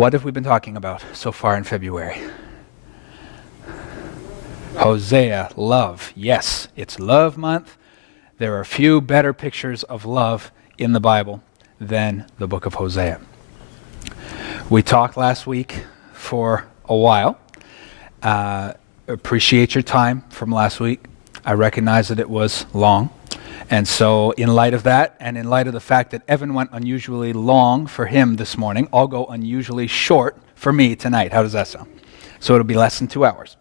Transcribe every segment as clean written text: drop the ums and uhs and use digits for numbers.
What have we been talking about so far in February? Hosea, love. Yes, it's love month. There are few better pictures of love in the Bible than the book of Hosea. We talked last week for a while. Appreciate your time from last week. I recognize that it was long. And so in light of that, and in light of the fact that Evan went unusually long for him this morning, I'll go unusually short for me tonight. How does that sound? So it'll be less than 2 hours.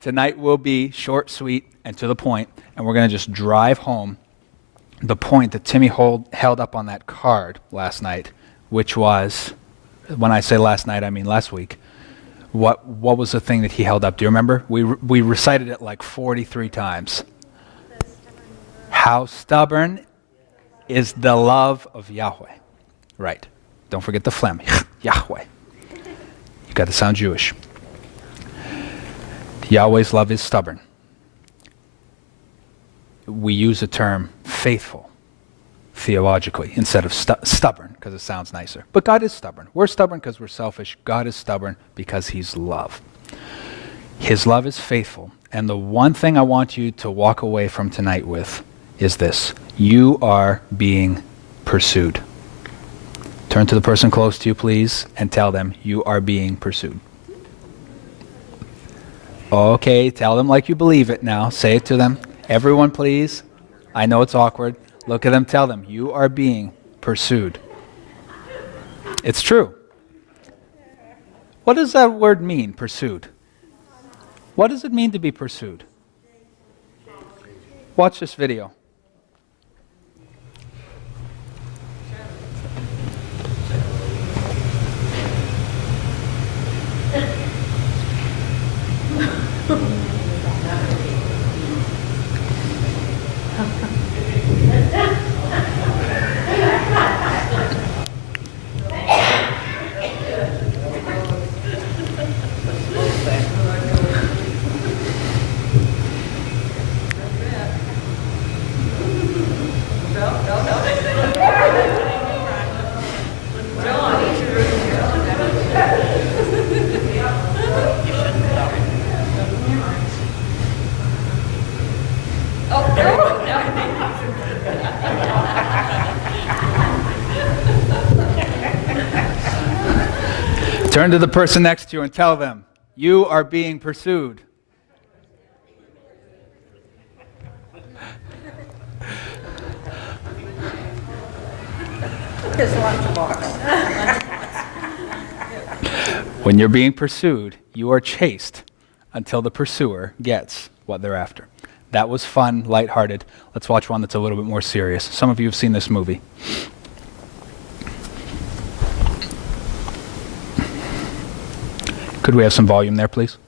Tonight will be short, sweet, and to the point, and we're going to just drive home the point that Timmy held up on that card last night, which was, when I say last night, I mean last week. What was the thing that he held up? Do you remember? We recited it like 43 times. How stubborn is the love of Yahweh. Right. Don't forget the phlegm. Yahweh. You got to sound Jewish. Yahweh's love is stubborn. We use the term faithful theologically instead of stubborn because it sounds nicer. But God is stubborn. We're stubborn because we're selfish. God is stubborn because he's love. His love is faithful. And the one thing I want you to walk away from tonight with is this. You are being pursued. Turn to the person close to you, please, and tell them you are being pursued. Okay, tell them like you believe it now. Say it to them. Everyone, please. I know it's awkward. Look at them, tell them, you are being pursued. It's true. What does that word mean, pursued? What does it mean to be pursued? Watch this video. Turn to the person next to you and tell them, you are being pursued. When you're being pursued, you are chased until the pursuer gets what they're after. That was fun, lighthearted. Let's watch one that's a little bit more serious. Some of you have seen this movie. Could we have some volume there, please?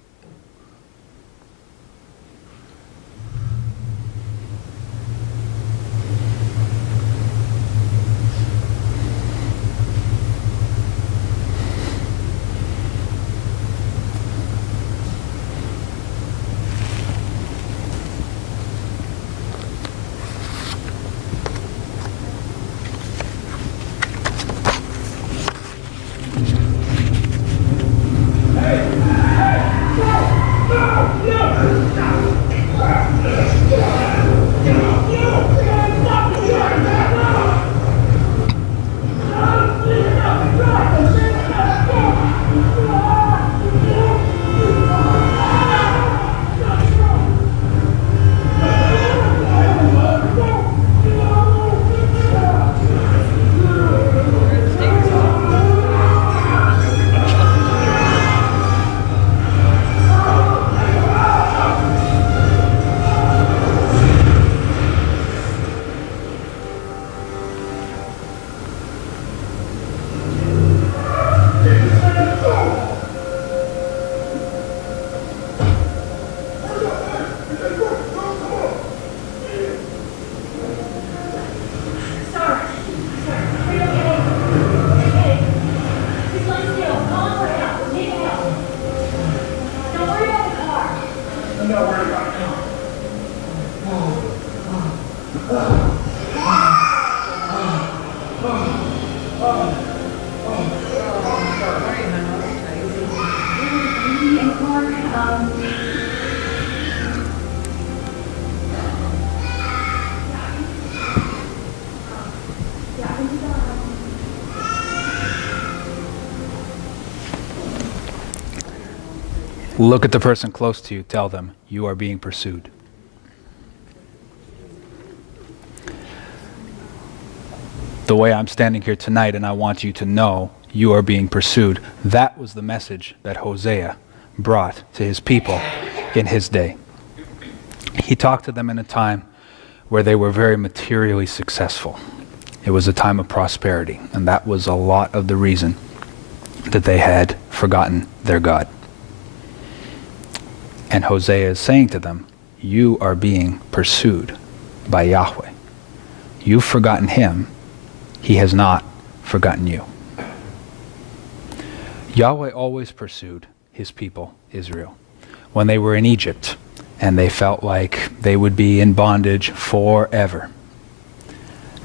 Look at the person close to you. Tell them, you are being pursued. The way I'm standing here tonight, and I want you to know you are being pursued. That was the message that Hosea brought to his people in his day. He talked to them in a time where they were very materially successful. It was a time of prosperity, and that was a lot of the reason that they had forgotten their God. And Hosea is saying to them, you are being pursued by Yahweh. You've forgotten him. He has not forgotten you. Yahweh always pursued his people, Israel. When they were in Egypt and they felt like they would be in bondage forever,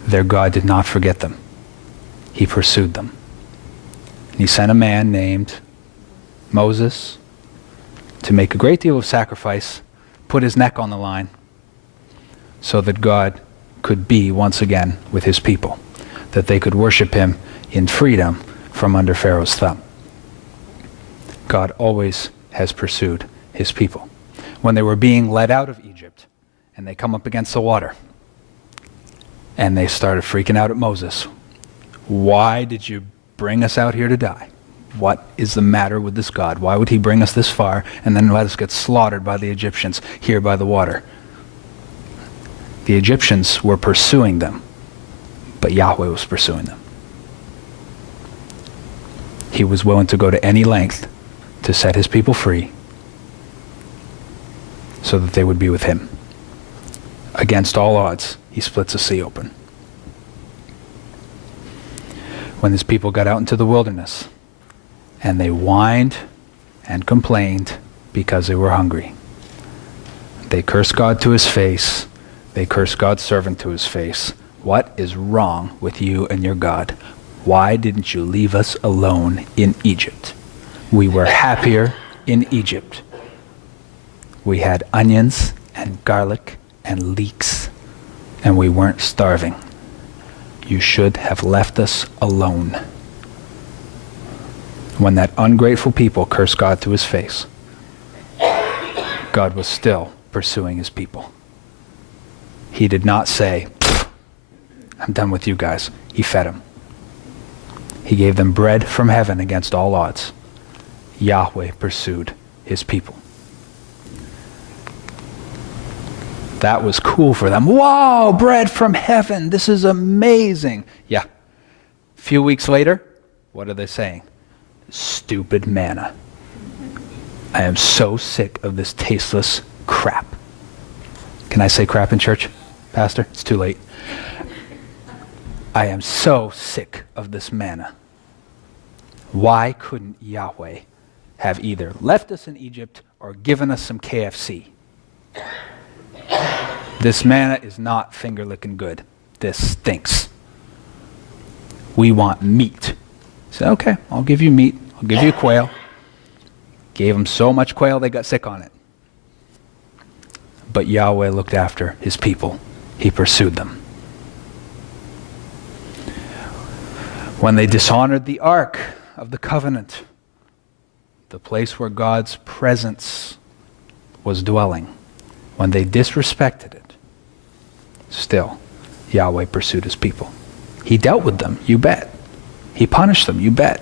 their God did not forget them. He pursued them. And he sent a man named Moses to make a great deal of sacrifice, put his neck on the line, so that God could be once again with his people, that they could worship him in freedom from under Pharaoh's thumb. God always has pursued his people. When they were being led out of Egypt, and they come up against the water, and they started freaking out at Moses. Why did you bring us out here to die? What is the matter with this God? Why would he bring us this far and then let us get slaughtered by the Egyptians here by the water? The Egyptians were pursuing them, but Yahweh was pursuing them. He was willing to go to any length to set his people free so that they would be with him. Against all odds, he splits the sea open. When his people got out into the wilderness, and they whined and complained because they were hungry, they cursed God to his face. They cursed God's servant to his face. What is wrong with you and your God? Why didn't you leave us alone in Egypt? We were happier in Egypt. We had onions and garlic and leeks, and we weren't starving. You should have left us alone. When that ungrateful people cursed God to his face, God was still pursuing his people. He did not say, I'm done with you guys. He fed them. He gave them bread from heaven against all odds. Yahweh pursued his people. That was cool for them. Wow, bread from heaven. This is amazing. Yeah. A few weeks later, what are they saying? Stupid manna. I am so sick of this tasteless crap. Can I say crap in church, Pastor? It's too late. I am so sick of this manna. Why couldn't Yahweh have either left us in Egypt or given us some KFC? This manna is not finger-licking good. This stinks. We want meat. He said, okay, I'll give you meat. I'll give you quail. Gave them so much quail they got sick on it. But Yahweh looked after his people. He pursued them. When they dishonored the ark of the covenant, the place where God's presence was dwelling, when they disrespected it, still, Yahweh pursued his people. He dealt with them, you bet. He punished them, you bet.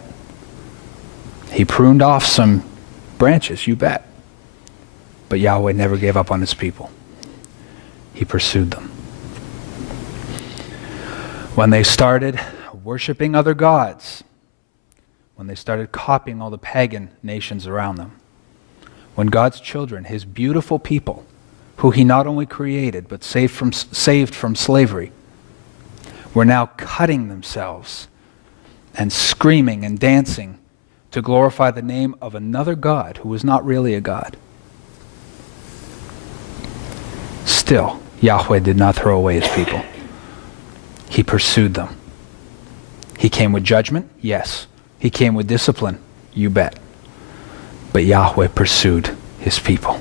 He pruned off some branches, you bet. But Yahweh never gave up on his people. He pursued them. When they started worshiping other gods, when they started copying all the pagan nations around them, when God's children, his beautiful people, who he not only created but saved from slavery, were now cutting themselves and screaming and dancing to glorify the name of another God who was not really a God. Still, Yahweh did not throw away his people. He pursued them. He came with judgment? Yes. He came with discipline? You bet. But Yahweh pursued his people.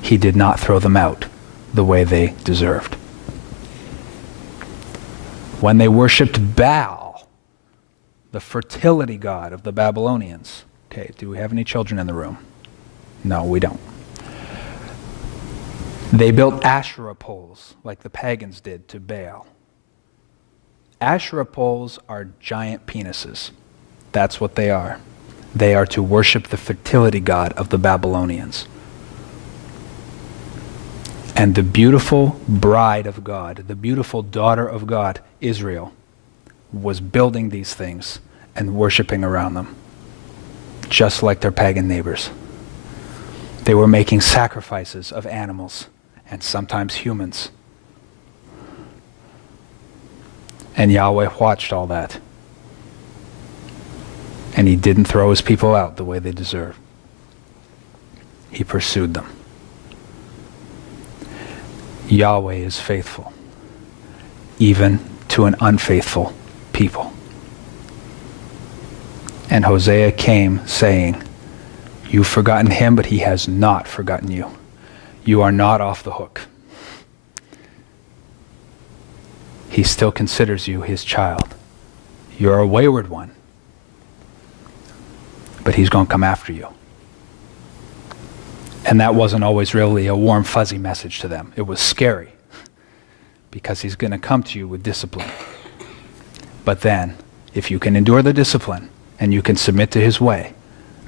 He did not throw them out the way they deserved. When they worshipped Baal, the fertility god of the Babylonians. Okay, do we have any children in the room? No, we don't. They built Asherah poles like the pagans did to Baal. Asherah poles are giant penises. That's what they are. They are to worship the fertility god of the Babylonians. And the beautiful bride of God, the beautiful daughter of God, Israel, was building these things and worshiping around them, just like their pagan neighbors. They were making sacrifices of animals and sometimes humans. And Yahweh watched all that. And he didn't throw his people out the way they deserved. He pursued them. Yahweh is faithful, even to an unfaithful people. And Hosea came saying, you've forgotten him, but he has not forgotten you. You are not off the hook. He still considers you his child. You're a wayward one, but he's going to come after you. And that wasn't always really a warm, fuzzy message to them. It was scary, because he's going to come to you with discipline. But then, if you can endure the discipline and you can submit to his way,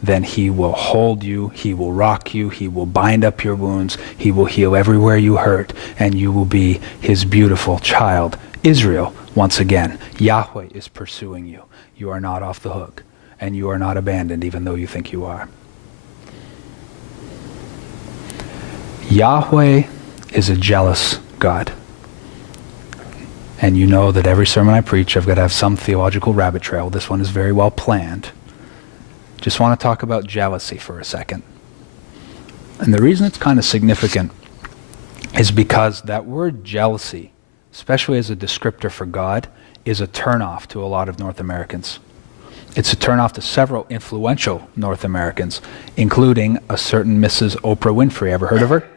then he will hold you, he will rock you, he will bind up your wounds, he will heal everywhere you hurt, and you will be his beautiful child, Israel. Once again, Yahweh is pursuing you. You are not off the hook, and you are not abandoned, even though you think you are. Yahweh is a jealous God. And you know that every sermon I preach, I've got to have some theological rabbit trail. This one is very well planned. Just want to talk about jealousy for a second. And the reason it's kind of significant is because that word jealousy, especially as a descriptor for God, is a turnoff to a lot of North Americans. It's a turnoff to several influential North Americans, including a certain Mrs. Oprah Winfrey. Ever heard of her?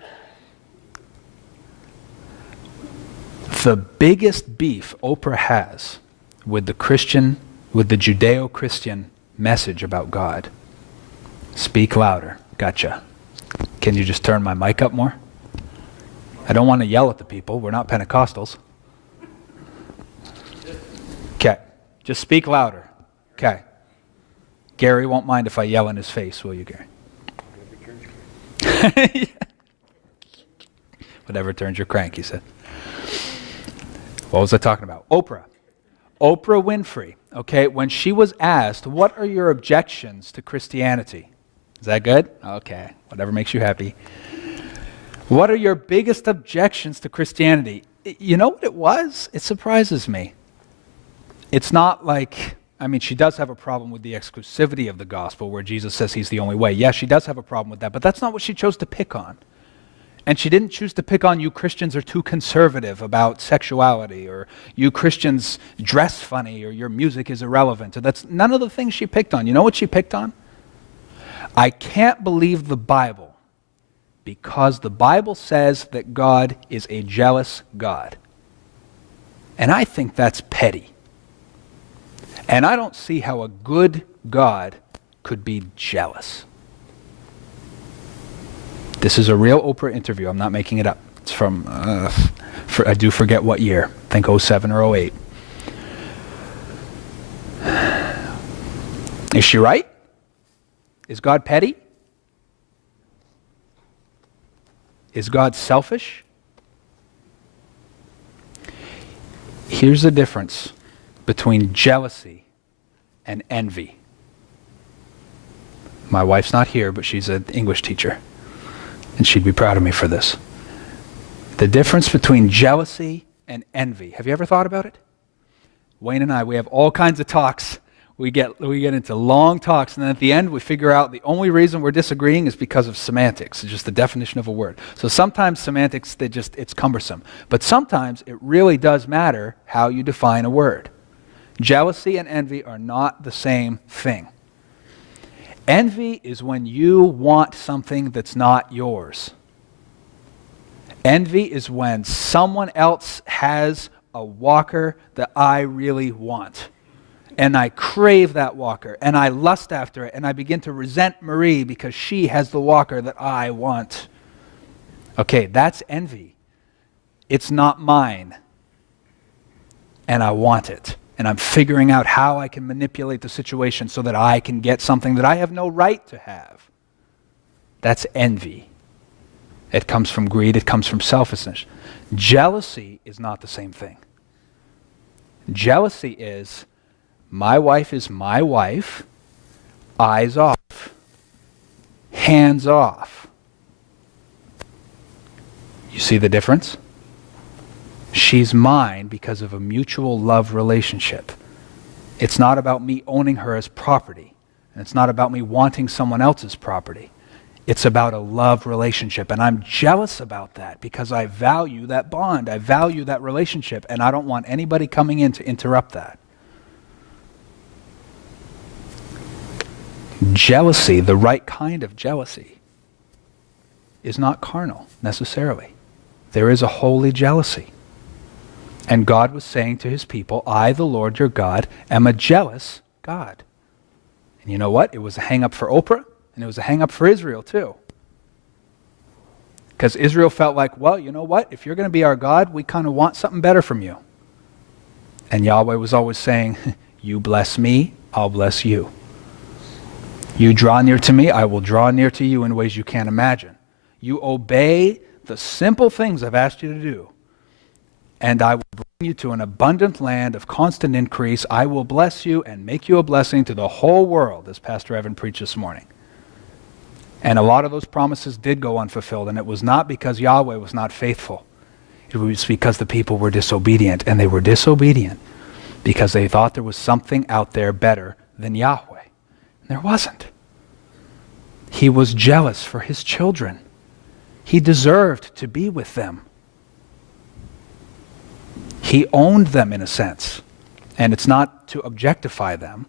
The biggest beef Oprah has with the Judeo-Christian message about God. Speak louder. Gotcha. Can you just turn my mic up more? I don't want to yell at the people. We're not Pentecostals. Okay. Just speak louder. Okay. Gary won't mind if I yell in his face, will you, Gary? Whatever turns your crank, he said. What was I talking about? Oprah. Oprah Winfrey, okay, when she was asked, what are your objections to Christianity? Is that good? Okay, whatever makes you happy. What are your biggest objections to Christianity? You know what it was? It surprises me. It's not like, she does have a problem with the exclusivity of the gospel where Jesus says he's the only way. Yes, she does have a problem with that, but that's not what she chose to pick on. And she didn't choose to pick on you Christians are too conservative about sexuality, or you Christians dress funny, or your music is irrelevant. That's none of the things she picked on. You know what she picked on? I can't believe the Bible because the Bible says that God is a jealous God. And I think that's petty. And I don't see how a good God could be jealous. This is a real Oprah interview. I'm not making it up. It's from, I do forget what year. I think 07 or 08. Is she right? Is God petty? Is God selfish? Here's the difference between jealousy and envy. My wife's not here, but she's an English teacher. And she'd be proud of me for this. The difference between jealousy and envy. Have you ever thought about it? Wayne and I, we have all kinds of talks. We get into long talks, and then at the end we figure out the only reason we're disagreeing is because of semantics. It's just the definition of a word. So sometimes semantics, it's cumbersome. But sometimes it really does matter how you define a word. Jealousy and envy are not the same thing. Envy is when you want something that's not yours. Envy is when someone else has a walker that I really want. and I crave that walker, and I lust after it, and I begin to resent Marie because she has the walker that I want. Okay, that's envy. It's not mine, and I want it. And I'm figuring out how I can manipulate the situation so that I can get something that I have no right to have. That's envy. It comes from greed, it comes from selfishness. Jealousy is not the same thing. Jealousy is, my wife is my wife, eyes off, hands off. You see the difference? She's mine because of a mutual love relationship. It's not about me owning her as property, and it's not about me wanting someone else's property. It's about a love relationship, and I'm jealous about that because I value that bond, I value that relationship, and I don't want anybody coming in to interrupt that. Jealousy, the right kind of jealousy, is not carnal necessarily. There is a holy jealousy. And God was saying to his people, I, the Lord your God, am a jealous God. And you know what? It was a hang-up for Oprah, and it was a hang-up for Israel too. Because Israel felt like, well, you know what? If you're going to be our God, we kind of want something better from you. And Yahweh was always saying, you bless me, I'll bless you. You draw near to me, I will draw near to you in ways you can't imagine. You obey the simple things I've asked you to do, and I will bring you to an abundant land of constant increase. I will bless you and make you a blessing to the whole world, as Pastor Evan preached this morning. And a lot of those promises did go unfulfilled, and it was not because Yahweh was not faithful. It was because the people were disobedient, and they were disobedient because they thought there was something out there better than Yahweh. And there wasn't. He was jealous for his children. He deserved to be with them. He owned them in a sense, and it's not to objectify them,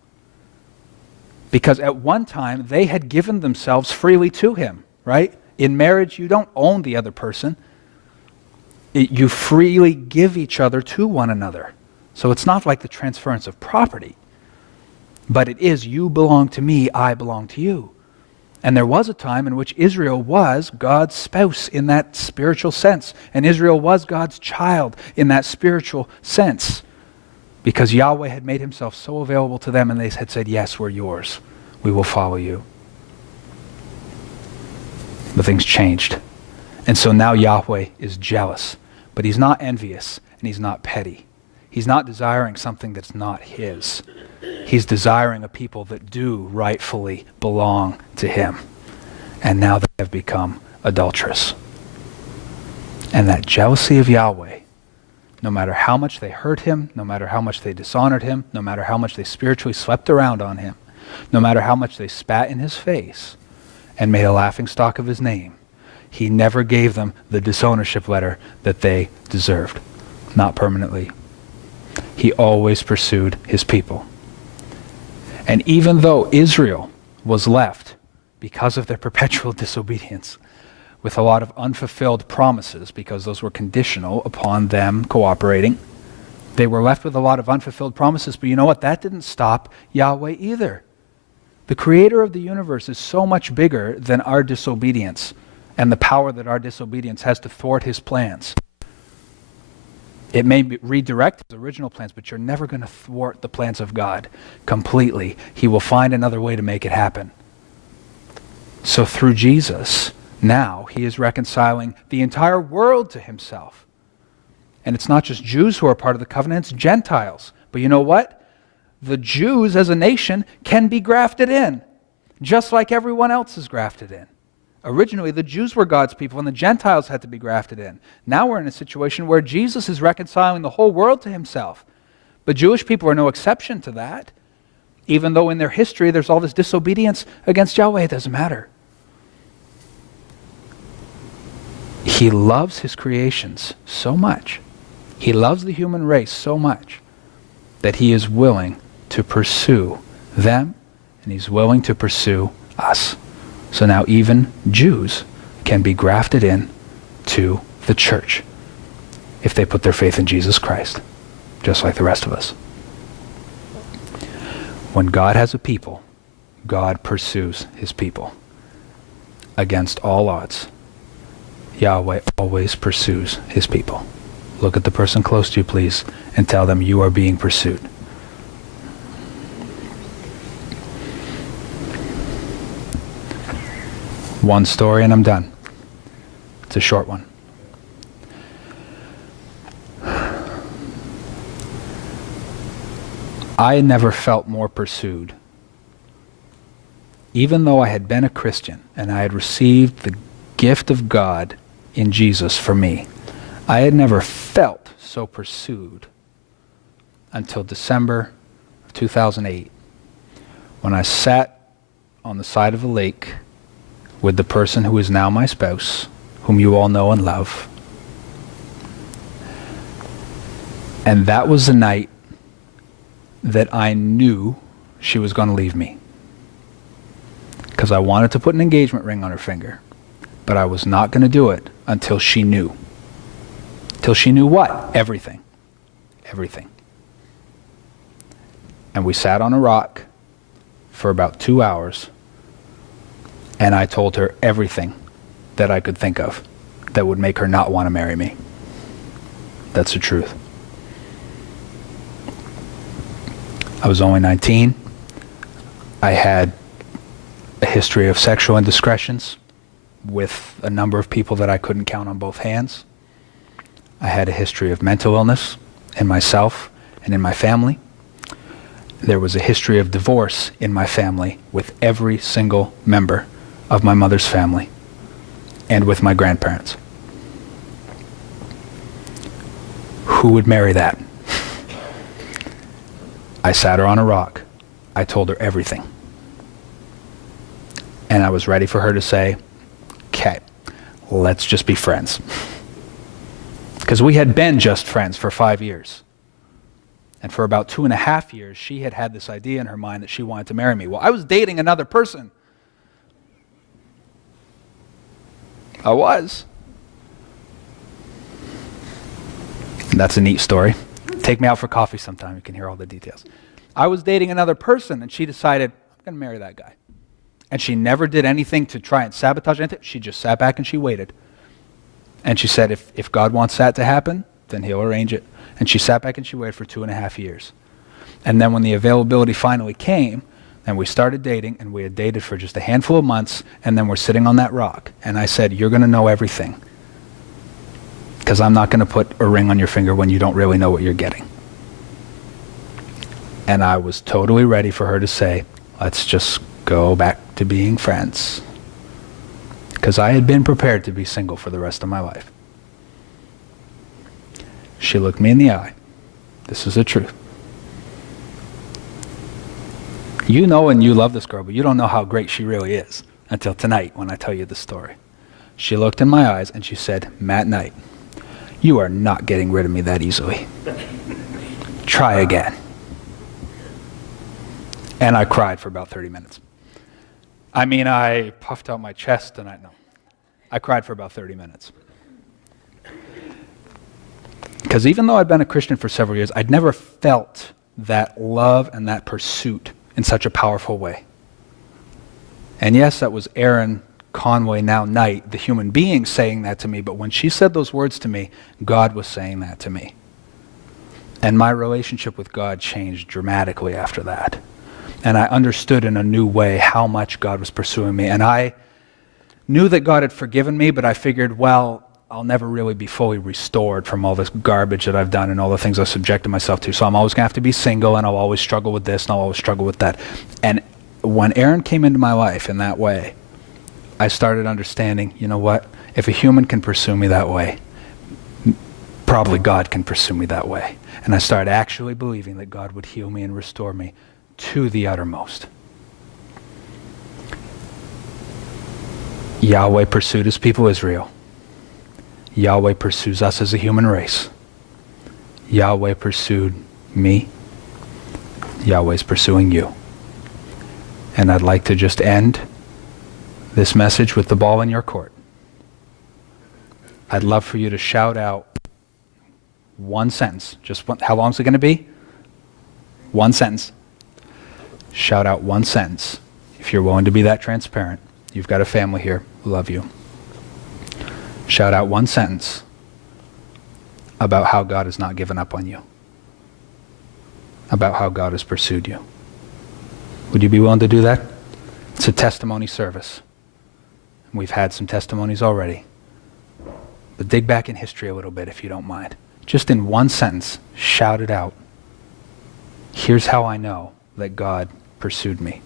because at one time they had given themselves freely to him, right? In marriage, you don't own the other person. You freely give each other to one another. So it's not like the transference of property, but it is, you belong to me, I belong to you. And there was a time in which Israel was God's spouse in that spiritual sense. And Israel was God's child in that spiritual sense. Because Yahweh had made himself so available to them, and they had said, yes, we're yours. We will follow you. But things changed. And so now Yahweh is jealous. But he's not envious, and he's not petty. He's not desiring something that's not his. He's desiring a people that do rightfully belong to him. And now they have become adulterous. And that jealousy of Yahweh, no matter how much they hurt him, no matter how much they dishonored him, no matter how much they spiritually slept around on him, no matter how much they spat in his face and made a laughingstock of his name, he never gave them the disownership letter that they deserved. Not permanently. He always pursued his people. And even though Israel was left, because of their perpetual disobedience, with a lot of unfulfilled promises, because those were conditional upon them cooperating, they were left with a lot of unfulfilled promises. But you know what? That didn't stop Yahweh either. The creator of the universe is so much bigger than our disobedience and the power that our disobedience has to thwart his plans. It may redirect his original plans, but you're never going to thwart the plans of God completely. He will find another way to make it happen. So through Jesus, now he is reconciling the entire world to himself. And it's not just Jews who are part of the covenant, it's Gentiles. But you know what? The Jews as a nation can be grafted in, just like everyone else is grafted in. Originally, the Jews were God's people and the Gentiles had to be grafted in. Now we're in a situation where Jesus is reconciling the whole world to himself. But Jewish people are no exception to that. Even though in their history there's all this disobedience against Yahweh, it doesn't matter. He loves his creations so much. He loves the human race so much that he is willing to pursue them, and he's willing to pursue us. So now even Jews can be grafted in to the church if they put their faith in Jesus Christ, just like the rest of us. When God has a people, God pursues his people. Against all odds, Yahweh always pursues his people. Look at the person close to you, please, and tell them you are being pursued. One story and I'm done. It's a short one. I never felt more pursued. Even though I had been a Christian and I had received the gift of God in Jesus for me, I had never felt so pursued until December of 2008, when I sat on the side of a lake with the person who is now my spouse, whom you all know and love. And that was the night that I knew she was going to leave me. Because I wanted to put an engagement ring on her finger, but I was not going to do it until she knew. Till she knew what? Everything. Everything. And we sat on a rock for about 2 hours, and I told her everything that I could think of that would make her not want to marry me. That's the truth. I was only 19. I had a history of sexual indiscretions with a number of people that I couldn't count on both hands. I had a history of mental illness in myself and in my family. There was a history of divorce in my family with every single member of my mother's family and with my grandparents. Who would marry that? I sat her on a rock. I told her everything. And I was ready for her to say, okay, let's just be friends. Because we had been just friends for 5 years. And for about 2.5 years, she had had this idea in her mind that she wanted to marry me. Well, I was dating another person. I was. And that's a neat story. Take me out for coffee sometime. You can hear all the details. I was dating another person, and she decided, I'm going to marry that guy. And she never did anything to try and sabotage anything. She just sat back and she waited. And she said, if God wants that to happen, then he'll arrange it. And she sat back and she waited for 2.5 years. And then when the availability finally came, and we started dating, and we had dated for just a handful of months, and then we're sitting on that rock. And I said, you're going to know everything. Because I'm not going to put a ring on your finger when you don't really know what you're getting. And I was totally ready for her to say, let's just go back to being friends. Because I had been prepared to be single for the rest of my life. She looked me in the eye. This is the truth. You know and you love this girl, but you don't know how great she really is until tonight when I tell you the story. She looked in my eyes and she said, Matt Knight, you are not getting rid of me that easily. Try again. And I cried for about 30 minutes. I mean, I puffed out my chest and I cried for about 30 minutes. Because even though I'd been a Christian for several years, I'd never felt that love and that pursuit in such a powerful way. And yes, that was Aaron Conway, now Knight, the human being, saying that to me, but when she said those words to me, God was saying that to me. And my relationship with God changed dramatically after that. And I understood in a new way how much God was pursuing me. And I knew that God had forgiven me, but I figured, well, I'll never really be fully restored from all this garbage that I've done and all the things I've subjected myself to. So I'm always going to have to be single, and I'll always struggle with this, and I'll always struggle with that. And when Aaron came into my life in that way, I started understanding, you know what? If a human can pursue me that way, probably God can pursue me that way. And I started actually believing that God would heal me and restore me to the uttermost. Yahweh pursued his people Israel. Yahweh pursues us as a human race. Yahweh pursued me. Yahweh's pursuing you. And I'd like to just end this message with the ball in your court. I'd love for you to shout out one sentence. Just one, how long is it going to be? One sentence. shout out one sentence. If you're willing to be that transparent, you've got a family here who love you. Shout out one sentence about how God has not given up on you, about how God has pursued you. Would you be willing to do that? It's a testimony service. We've had some testimonies already. But dig back in history a little bit if you don't mind. Just in one sentence, shout it out. Here's how I know that God pursued me.